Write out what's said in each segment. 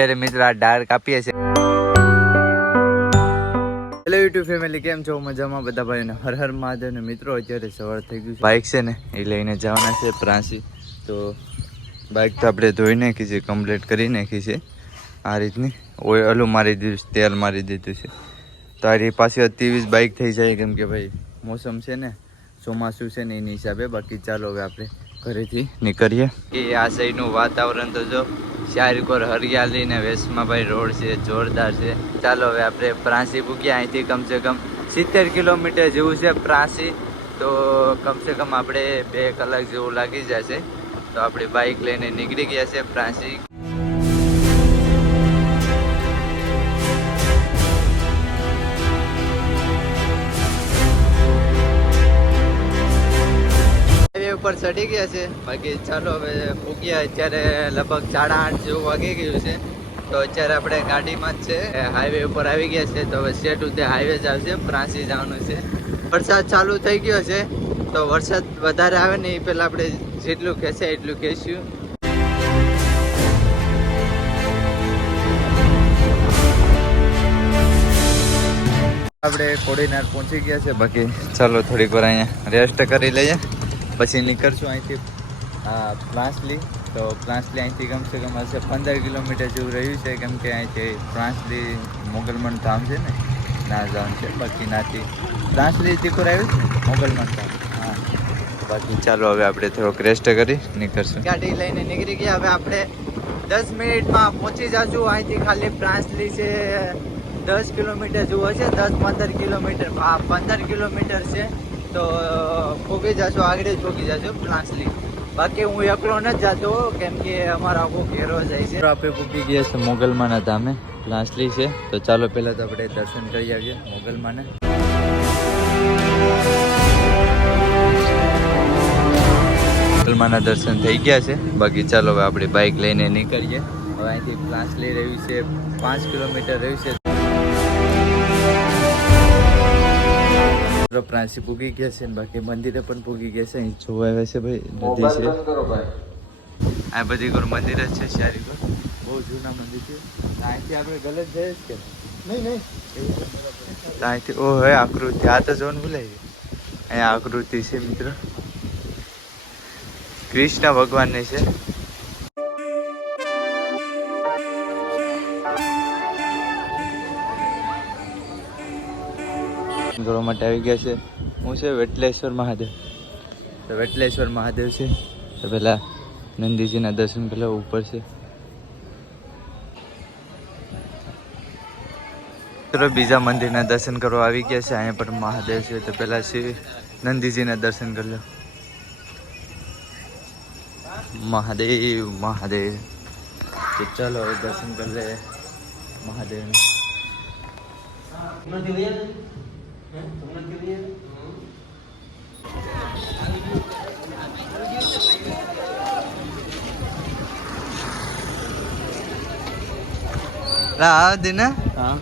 અત્યારે મિત્રો આ ડાળ કાપીએ છીએ હેલો યુટ્યુબ ફેમિલી કેમ છો? મજામાં બધા ભાઈઓને? હર હર મહાદેવ ને મિત્રો અત્યારે સવાર થઈ ગયું બાઇક છે ને એ લઈને જવાના છે પ્રાંસી તો બાઇક તો આપણે ધોઈ નાખી છે કમ્પ્લીટ કરી નાખી છે. આ રીતની. ઓય અલું મારી દીધું તેલ મારી દીધું છે. તો આ પાછી ત્રેવીસ બાઇક થઈ જાય કેમ કે ભાઈ મોસમ છે ને ચોમાસું છે ને એની હિસાબે. બાકી ચાલો હવે આપણે ઘરેથી નીકળીએ. કે આ સાઈડનું વાતાવરણ તો જો ચારેકોર હરિયાળી ને વેસ્ટમાં ભાઈ રોડ છે, જોરદાર છે. ચાલો હવે આપણે પ્રાંસી પૂગ્યા અહીંથી કમસે કમ સિત્તેર કિલોમીટર જેવું છે પ્રાંસી. તો કમસે કમ આપણે બે કલાક જેવું લાગી જશે. તો આપણી બાઇક લઈને નીકળી ગયા છે પ્રાંસી. ઉપર ચડી ગયા છે. બાકી ચાલો હવે પૂગ્યા અત્યારે લગભગ સાડા આઠ જેવું વાગી ગયું છે. તો અત્યારે આપણે ગાડીમાં જ છે. હાઈવે ઉપર આવી ગયા છે. તો હવે સેટ ઉતે હાઈવે જ આવશે. પ્રાંસી જવાનું છે. વરસાદ ચાલુ થઈ ગયો છે. તો વરસાદ વધારે આવે ને એ પહેલાં આપણે જેટલું કહેશે એટલું કહેશું. આપણે કોડીનાર પહોંચી ગયા છે. બાકી ચાલો થોડીક વાર અહીંયા રેસ્ટ કરી લઈએ. પછી નીકળશું અહીંથી. પ્લાન્સલી તો પ્લાન્સલી અહીંથી કમસે કમ હશે પંદર કિલોમીટર જેવું રહ્યું છે, કેમ કે અહીંથી પ્લાન્સલી મોગલમણ ધામ છે ને, ના ધામ છે બાકી નાથી પ્લાન્સલી દીકુર આવ્યું છે? મોગલમણ ધામ. બાકી ચાલો હવે આપણે થોડોક રેસ્ટ કરી, નીકળશું. ગાડી લઈને નીકળી ગયા. હવે આપણે દસ મિનિટમાં પહોંચી જશું. અહીંથી ખાલી પ્રાંસલી છે દસ કિલોમીટર જેવું હશે. દસ પંદર કિલોમીટર. પંદર કિલોમીટર છે. તો ભોગી જશો, આગળ જ ભોગી જશો પ્લાન્સલી બાકી હું એકલો નથી જતો કેમ કે અમારો આખો ઘેરો જાય છે. આપણે પૂગી ગયા છે મોગલમાના ધામે. પ્લાન્સલી છે. તો ચાલો પહેલાં તો આપણે દર્શન કરી આવીએ મોગલમાને. મોગલમાના દર્શન થઈ ગયા છે. બાકી ચાલો હવે આપણે બાઇક લઈને નીકળીએ. હવે અહીંથી પ્લાસલી રહ્યું છે. પાંચ કિલોમીટર રહ્યું છે. મિત્રો પ્રાંસી પૂગી ગયા છે બાકી મંદિરે પણ પૂગી ગયા છે. અહીં જોવા આવે છે ભાઈ નદી છે. આ બધી ગોર મંદિર જ છે શારી ગોર બહુ જૂના મંદિર છે. અહીંથી આપણે ગલત જઈએ જ કે નહીં? નહીં ત્યાંથી અહીંથી ઓ હવે આકૃતિ. આ તો જોવાનું ભૂલાઈ અહીંયા આકૃતિ છે મિત્રો. કૃષ્ણ ભગવાનની છે. કરવા માટે આવી ગયા છે. હું છે વેટલેશ્વર મહાદેવ. તો વેટલેશ્વર મહાદેવ છે. તો પેલા નંદીજીના દર્શન પેલા ઉપર છે. મિત્રો, બીજા મંદિરના દર્શન કરવા આવી ગયા છે. અહીંયા પણ મહાદેવ છે. તો પહેલાં શિવ નંદીજીના દર્શન કરી લો. મહાદેવ મહાદેવ. તો ચાલો દર્શન કરી લે મહાદેવના. રાવ દિન હા.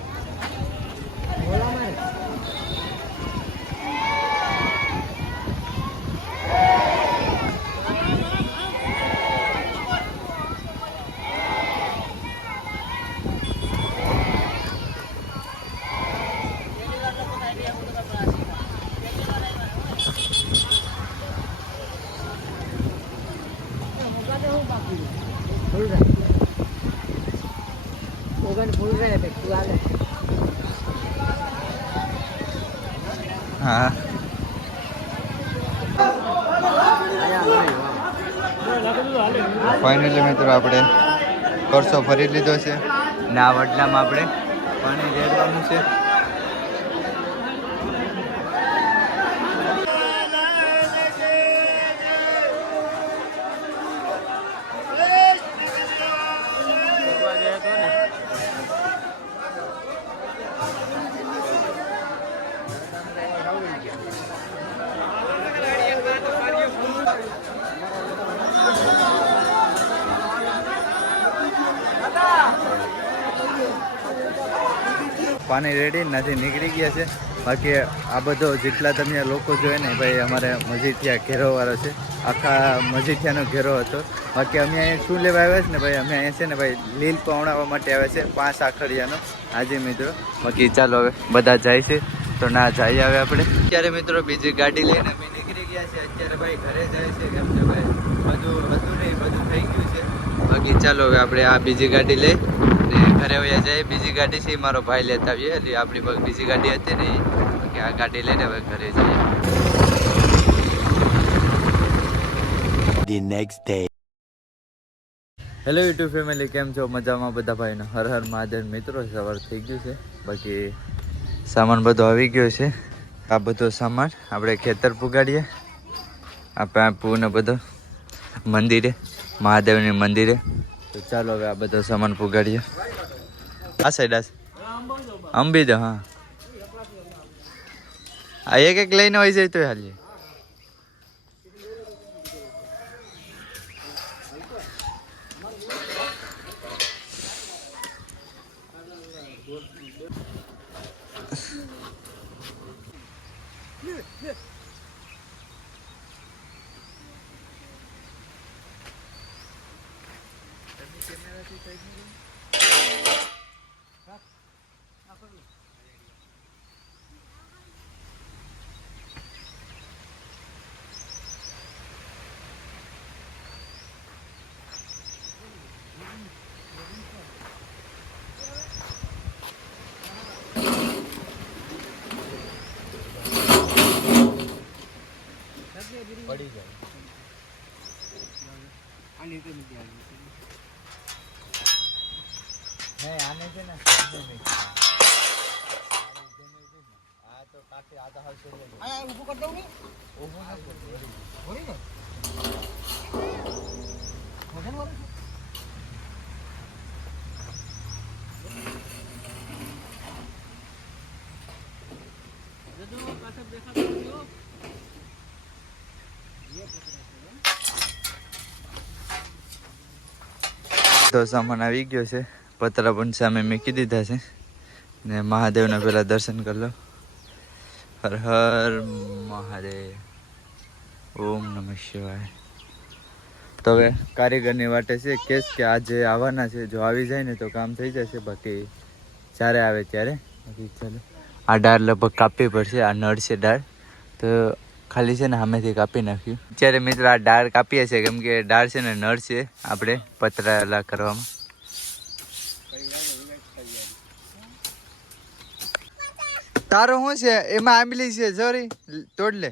હા. ફાઇનલી મિત્રો આપણે પરસો ફરી લીધો છે. ને આ વડલામાં આપણે પાણી રેડવાનું છે. પાણી રેડી નથી નીકળી ગયા છે. બાકી આ બધો જેટલા તમે લોકો જોઈએ ને, ભાઈ અમારે મજીઠિયા ઘેરોવાળો છે. આખા મજીઠિયાનો ઘેરો હતો. બાકી અમે અહીંયા શું લેવા આવ્યા છે ને, ભાઈ? અમે અહીંયા છે ને, ભાઈ, લીલ પવણાવવા માટે આવ્યા છે, પાંચ આખડિયાનો. આજે મિત્રો. બાકી ચાલો હવે, બધા જાય છે. તો ના જઈ આવે આપણે. અત્યારે મિત્રો બીજી ગાડી લઈને નીકળી ગયા છે અત્યારે ભાઈ ઘરે જાય છે કે ભાઈ બધું હતું નહીં બધું થઈ ગયું છે બાકી ચાલો હવે આપણે આ બીજી ગાડી લઈ ને ઘરે વયા જાય બીજી ગાડી છે એ મારો ભાઈ લેતા આવીએ. એટલે આપણી પાસે બીજી ગાડી હતી ને બાકી આ ગાડી લઈને હવે ઘરે જઈએ. The next day. Hello YouTube family કેમ છો? મજામાં બધા ભાઈનો? હર હર મહાદેવ મિત્રો સવાર થઈ ગયું છે. બાકી સામાન બધો આવી ગયો છે. આ બધો સામાન આપણે ખેતર પુગાડીએ. આ પૂને બધો મંદિરે. મહાદેવની મંદિરે. તો ચાલો હવે આ બધો સામાન પુગાડીએ. આ સાઈડ આ અંબી દો, હા. આ એક એક લઈને હોય જાય તો હાલીએ. પડી જાય. આ નીચે મૂકી આ તો સામાન આવી ગયો છે. પતરા પણ સામે મૂકી દીધા છે. ને મહાદેવના પહેલાં દર્શન કરી લો. હર હર મહાદેવ. ઓમ નમઃ શિવાય. તો હવે કારીગરની વાટે છે કેસ કે આજે આવવાના છે. જો આવી જાય ને તો કામ થઈ જશે. બાકી જ્યારે આવે ત્યારે. બાકી ચાલો. આ ડાળ લગભગ કાપવી પડશે. આ નળ છે ડાળ. તો ખાલી છે ને સામેથી કાપી નાખ્યું. અત્યારે મિત્ર આ ડાળ કાપીએ છીએ, કેમ કે ડાળ છે ને નળ છે આપણે પતરાલા કરવામાં. તારો શું છે? એમાં આંબલી છે સોરી તોડ લે.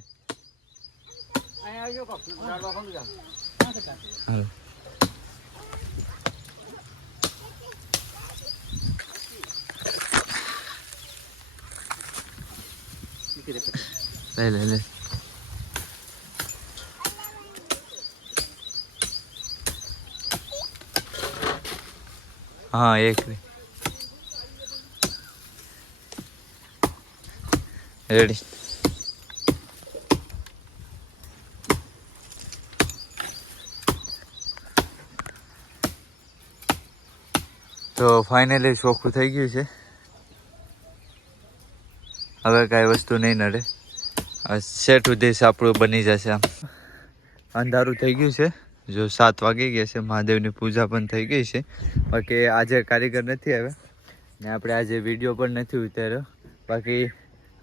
લે લે લે. હા, એક રે. રેડી. તો ફાઇનલી ચોખ્ખું થઈ ગયું છે. હવે કાંઈ વસ્તુ નહીં નડે. શેઠ સેટ આપણું બની જશે આમ. અંધારું થઈ ગયું છે. જો સાત વાગી ગયા છે. મહાદેવની પૂજા પણ થઈ ગઈ છે. બાકી આજે કારીગર નથી આવ્યા. ને આપણે આજે વીડિયો પણ નથી ઉતાર્યો. બાકી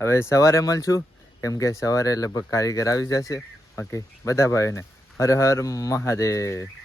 હવે સવારે મળશું. કેમ કે સવારે લગભગ કારીગર આવી જશે. બાકી બધા ભાઈઓને હર હર મહાદેવ.